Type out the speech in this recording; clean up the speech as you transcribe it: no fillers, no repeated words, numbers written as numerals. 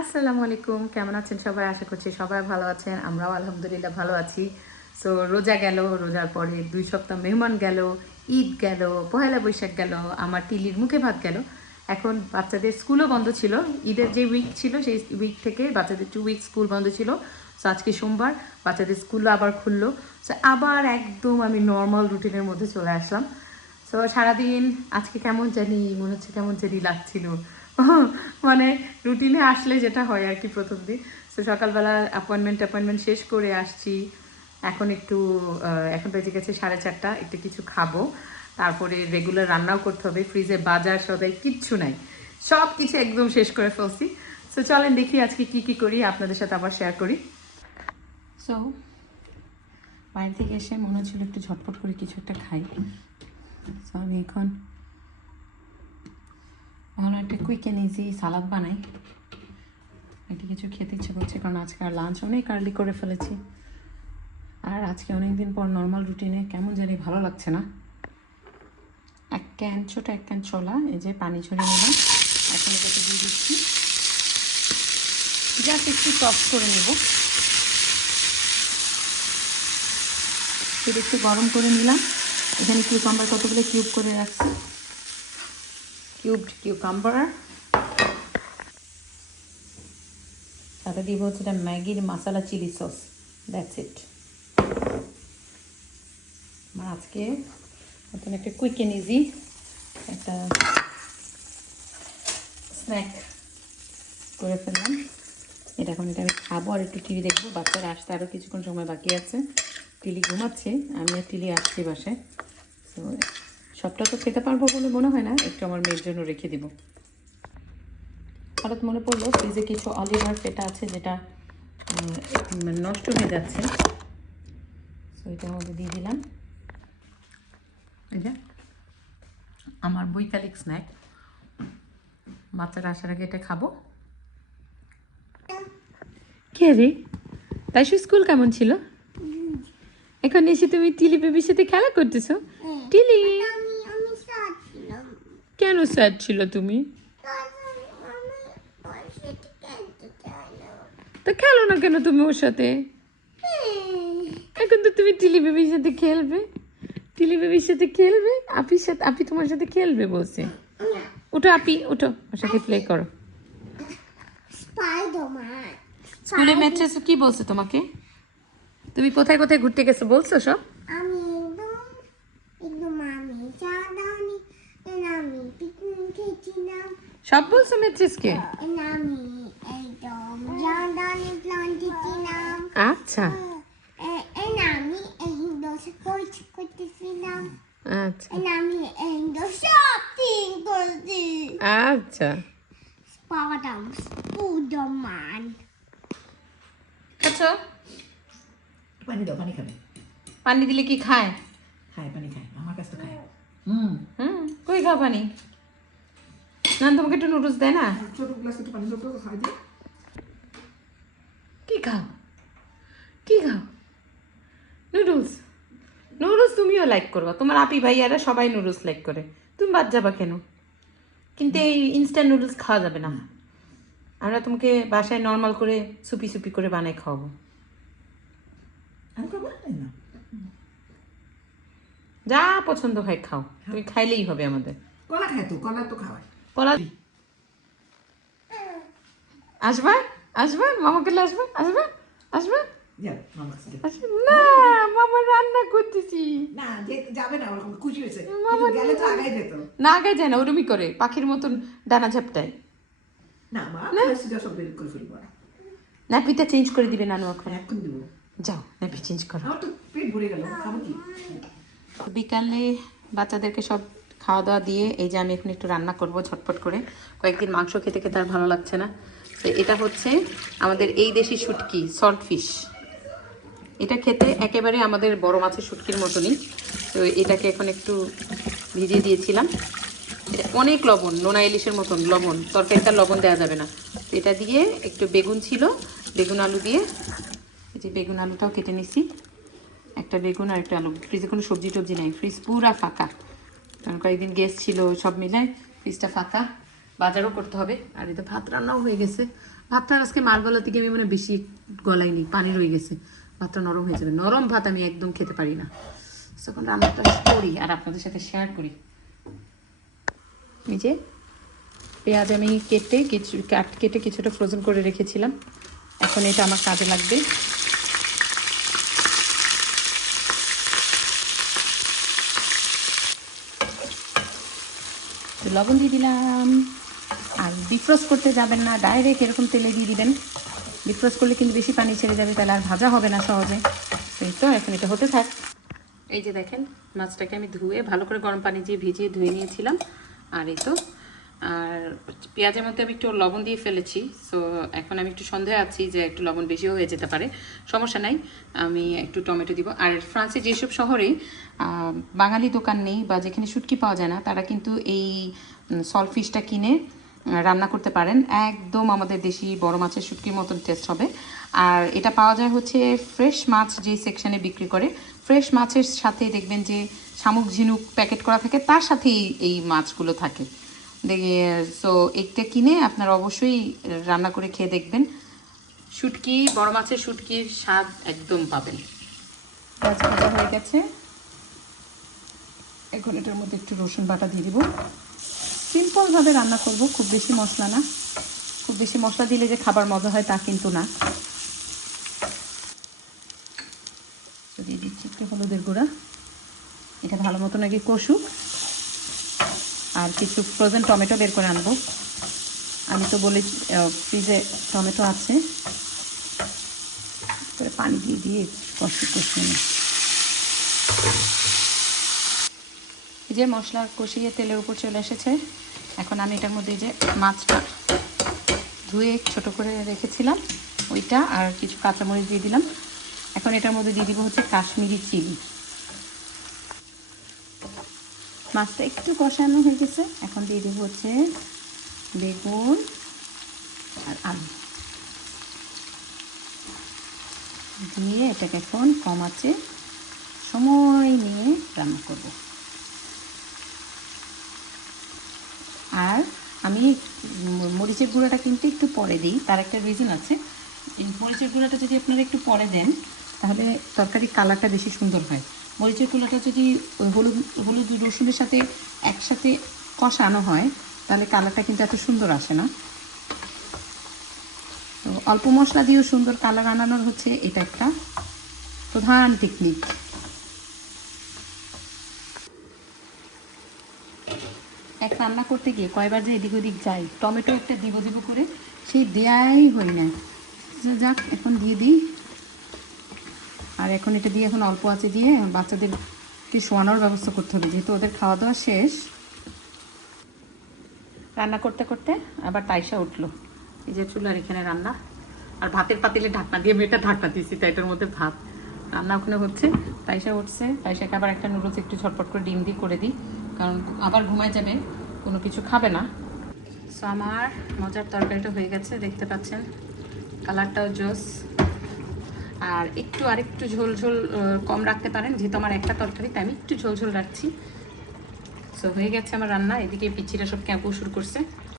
আসসালামু আলাইকুম, কেমন আছেন সবাই? আশা করছি সবাই ভালো আছেন। আমরাও আলহামদুলিল্লাহ ভালো আছি। সো রোজা গেল, রোজার পরে 2 সপ্তাহ মেহমান গেল, ঈদ গেল, পহেলা বৈশাখ গেল, আমার টিলির মুখে ভাত গেল। এখন বাচ্চাদের স্কুলও বন্ধ ছিল। ঈদের যে উইক ছিল সেই উইক থেকে বাচ্চাদের 2 উইক স্কুল বন্ধ ছিল। সো আজকে সোমবার বাচ্চাদের স্কুলও আবার খুললো। সো আবার একদম আমি নর্মাল রুটিনের মধ্যে চলে আসলাম। সো সারাদিন আজকে কেমন জানি মনে হচ্ছে, কেমন জানি লাগছিল। মানে রুটিনে আসলে যেটা হয় আর কি প্রথম দিন। সো সকালবেলা অ্যাপয়েন্টমেন্ট শেষ করে আসছি। এখন একটু এখন বেজে গেছে 4:30, একটু কিছু খাবো। তারপরে রেগুলার রান্নাও করতে হবে, ফ্রিজে বাজার সদাই কিচ্ছু নাই, সব কিছু একদম শেষ করে ফেলছি। সো চলেন দেখি আজকে কি কি করি, আপনাদের সাথে আবার শেয়ার করি। সো বাইরে থেকে এসে মনে হচ্ছিল একটু ঝটপট করে কিছু একটা খাই। সো আমি এখন ভালো একটা কুইক অ্যান্ড ইজি সালাদ বানাই। এটা কিছু খেতে ইচ্ছে করছে কারণ আজকে আর লাঞ্চ অনেক আর্লি করে ফেলেছি। আর আজকে অনেক দিন পর নর্মাল রুটিনে কেমন জানি ভালো লাগছে না। ছোট এক ক্যান ছোলা এই যে পানি ঝরিয়ে নিলাম, এখন এটাকে দিয়ে দিচ্ছি, জাস্ট একটু সফট করে নেব। সেটা একটু গরম করে নিলাম। এখানে কিউকাম্বার কতগুলো কিউব করে রাখছি, কিউবড কিউকাম্বার। সাথে দিব হচ্ছে এটা ম্যাগির মশলা চিলি সস। That's it. আমার আজকে নতুন একটা কুইক অ্যান্ড ইজি একটা স্ন্যাক করে ফেললাম। এটা এখন এটা আমি খাবো আর একটু টিভি দেখবো। বাচ্চারা আসতে আরও কিছুক্ষণ সময় বাকি আছে। টিলি ঘুমাচ্ছে, আমি আর টিলি আসছি বাসায়। তো সবটা তো খেতে পারবো বলে মনে হয় না, একটু আমার মেয়ের জন্য রেখে দিব। হঠাৎ মনে পড়লো ফ্রিজে কিছু অলিভার ফেটা আছে যেটা নষ্ট হয়ে যাচ্ছে। সো এটার মধ্যে দিয়ে দিলাম। এই যে আমার বৈকালিক স্ন্যাক, বাচ্চারা আসার আগে এটা খাবো। কে রে? তাই স্কুল কেমন ছিল? এখন এসে তুমি টিলি বেবির সাথে খেলা করতেছো? টিলি কেন স্যাড ছিল তুমি? তো খেলো না কেন তুমি ওর সাথে? এখন তো তুমি টিলি বেবির সাথে খেলবে, টিলি বেবির সাথে খেলবে, আপির সাথে, আপি তোমার সাথে খেলবে বলছে। ওঠো আপি, ওঠো, ওর সাথে প্লে করো। স্কুলে ম্যাট্রেস কি বলছে তোমাকে? তুমি কোথায় কোথায় ঘুরতে গেছো বলছো সব? আমি একদম আমি জানি আমি পিকনিক খেয়েছিলাম। সব বলছো ম্যাট্রেসকে? আমি একদম জানি প্লান্টে ছিলাম। আচ্ছা আমি একদম স্পোর্টস করতেছিলাম। আচ্ছা আমি একদম শপিং করছি। আচ্ছা স্পাডাম স্পুডারম্যান। আচ্ছা, পানি দাও, পানি খাবে। পানি দিলে কি খায়? খায়, পানি খায়, আমার কাছে তো খায়। হুম, কই খাও পানি? না তোমাকে একটু নুডলস দেয় না? ছোট গ্লাসে একটু পানি দাও তো, খাই দিয়ে। কি খাও, কি খাও? নুডলস। নুডলস তুমিও লাইক করবা, তোমার আপি ভাইয়ারা সবাই নুডলস লাইক করে, তুমি বাদ যাবা কেন? কিন্তু এই ইনস্ট্যান্ট নুডলস খাওয়া যাবে না। আমরা তোমাকে বাসায় নর্মাল করে সুপি সুপি করে বানাই খাওয়াবো। আমি খাবো না। যা পছন্দ হয় খাও, তুমি খাইলেই হবে আমাদের। কলা খায় তো, কলা তো খাওয়ায়। কলা আসবা, আসবা মামা করলে আসবা, আসবা, আসবা। যাও, মামা কাছে যাও। না মামা রান্না করতেছি। না, যাবে না, ওরকম খুশি হয়েছে। মামা কিন্তু গেলে তো আগাই যেত। না আগে যায় না, ওরমই করে পাখির মতন ডানা ঝাপটায়। না মা, সিধা সব বের করে ফেলবো না। ন্যাপিটা চেঞ্জ করে দিবে নানু এখন। এখন দিব। যাও ন্যাপি চেঞ্জ করো। আমার তো পেট ভরে গেল, খাবো কি? বিকালে বাচ্চাদেরকে সব খাওয়া দাওয়া দিয়ে এই যে আমি এখন একটু রান্না করব ঝটপট করে। কয়েকদিন মাংস খেতে খেতে আর ভালো লাগছে না। তো এটা হচ্ছে আমাদের এই দেশি শুটকি, সল্ট ফিশ। এটা খেতে একেবারে আমাদের বড় মাছের শুটকির মতনই। তো এটাকে এখন একটু ভিজিয়ে দিয়েছিলাম। এটা অনেক লবণ, নোনা ইলিশের মতন লবণ, তরকারিটা লবণ দেওয়া যাবে না। তো এটা দিয়ে একটু বেগুন ছিল, বেগুন আলু দিয়ে, এই যে বেগুন আলুটাও কেটে নিছি। একটা বেগুন আর একটা আলু। ফ্রিজে কোনো সবজি টবজি নেই, ফ্রিজ পুরা ফাঁকা, কারণ কয়েকদিন গেস্ট ছিল, সব মিলায় ফ্রিজটা ফাঁকা। বাজারও করতে হবে। আর এই তো ভাত রান্নাও হয়ে গেছে, ভাতটা আজকে মার গলা থেকে আমি মানে বেশি গলাইনি, পানি রয়ে গেছে, ভাতটা নরম হয়ে যাবে। নরম ভাত আমি একদম খেতে পারি না। তখন রান্নাটা করি আর আপনাদের সাথে শেয়ার করি। এই যে পেঁয়াজ আমি কেটে কিছুটা ফ্রোজেন করে রেখেছিলাম, এখন এটা আমার কাজে লাগবে। লবণ দিয়ে দিলাম। আর ডিফ্রস্ট করতে যাবেন না, ডাইরেক্ট এরকম তেলে দিয়ে দিবেন। ডিফ্রস্ট করলে কিন্তু বেশি পানি ছেড়ে যাবে, তাহলে আর ভাজা হবে না সহজে। এই তো এখন এটা হতে থাক। এই যে দেখেন মাছটাকে আমি ধুয়ে ভালো করে গরম পানি দিয়ে ভিজিয়ে ধুয়ে নিয়েছিলাম। আর এই তো আর পেঁয়াজের মধ্যে আমি একটু লবণ দিয়ে ফেলেছি। সো এখন আমি একটু সন্দেহে আছি যে একটু লবণ বেশিও হয়ে যেতে পারে, সমস্যা নাই, আমি একটু টমেটো দিব। আর ফ্রান্সে যেসব শহরে বাঙালি দোকান নেই বা যেখানে শুটকি পাওয়া যায় না, তারা কিন্তু এই সল্ট ফিশটা কিনে রান্না করতে পারেন। একদম আমাদের দেশি বড় মাছের শুটকির মতন টেস্ট হবে। আর এটা পাওয়া যায় হচ্ছে ফ্রেশ মাছ যে সেকশনে বিক্রি করে, ফ্রেশ মাছের সাথে দেখবেন যে শামুক ঝিনুক প্যাকেট করা থাকে, তার সাথেই এই মাছগুলো থাকে। সো একটা কিনে আপনারা অবশ্যই রান্না করে খেয়ে দেখবেন, শুটকি বড় মাছের শুটকির স্বাদ একদম পাবেন। পেঁয়াজ ভাজা হয়ে গেছে, এখন এটার মধ্যে একটু রসুন বাটা দিয়ে দিব। সিম্পলভাবে রান্না করব, খুব বেশি মশলা না। খুব বেশি মশলা দিলে যে খাবার মজা হয় তা কিন্তু না। দিয়ে দিচ্ছি একটু হলুদের গুঁড়া, এটা ভালো মতন আগে কষুক। আর কিছু ফ্রোজেন টমেটো বের করে আনবো, আমি তো বলি ফ্রিজে টমেটো আছে। পানি দিয়ে দিয়ে কষিয়ে নিই। এই যে মশলা কষিয়ে তেলের উপর চলে এসেছে। এখন আমি এটার মধ্যে যে মাছটা ধুয়ে ছোট করে রেখেছিলাম ওইটা আর কিছু কাঁচামরিচ দিয়ে দিলাম। এখন এটার মধ্যে দিয়ে দিব হচ্ছে কাশ্মীরি চিলি। মাছটা একটু কষানো হয়ে গেছে, এখন দিয়ে দেবো হচ্ছে বেগুন আর আলু দিয়ে এটাকে এখন কম আঁচে সময় নিয়ে রান্না করব। আর আমি মরিচের গুঁড়োটা কিন্তু একটু পরে দিই, তার একটা রিজন আছে। এই মরিচের গুঁড়োটা যদি আপনারা একটু পরে দেন তাহলে তরকারির কালারটা বেশি সুন্দর হয়। মরিচের গুঁড়োটা যদি হলুদ রসুনের সাথে একসাথে কষানো হয় তাহলে কালারটা কিন্তু এত সুন্দর আসে না। তো অল্প মশলা দিয়েও সুন্দর কালার আনানোর হচ্ছে এটা একটা প্রধান টেকনিক। এক রান্না করতে গিয়ে কয়বার যে এদিক ওদিক যাই, টমেটো একটা দিব করে সেই দেয়াই হয় না। যাক এখন দিয়ে দিই। আর এখন এটা দিয়ে এখন অল্প আঁচে দিয়ে বাচ্চাদেরকে শোয়ানোর ব্যবস্থা করতে হবে, যেহেতু ওদের খাওয়া দাওয়া শেষ। রান্না করতে করতে আবার তাইসা উঠলো। এই যে চুলার এখানে রান্না, আর ভাতের পাতিলে ঢাকনা দিয়ে মেয়েটা ঢাকনা দিয়েছি, তাই এটার মধ্যে ভাত রান্না ওখানে হচ্ছে। তাইসা উঠছে, তাইসাকে আবার একটা নুডলস একটু ঝটপট করে ডিম দিয়ে করে দিই, কারণ আবার ঘুমায় যাবে, কোনো কিছু খাবে না। সো আমার মজার তরকারিটা হয়ে গেছে, দেখতে পাচ্ছেন কালারটাও জোস। আর আরেকটু ঝোল ঝোল কম রাখতে পারেন, যেহেতু আমার একটা তরকারি তাই আমি একটু ঝোল ঝোল রাখছি। সো হয়ে গেছে আমার রান্না। এদিকে পিচ্ছিটা সব ক্যাম্পও শুরু করছে।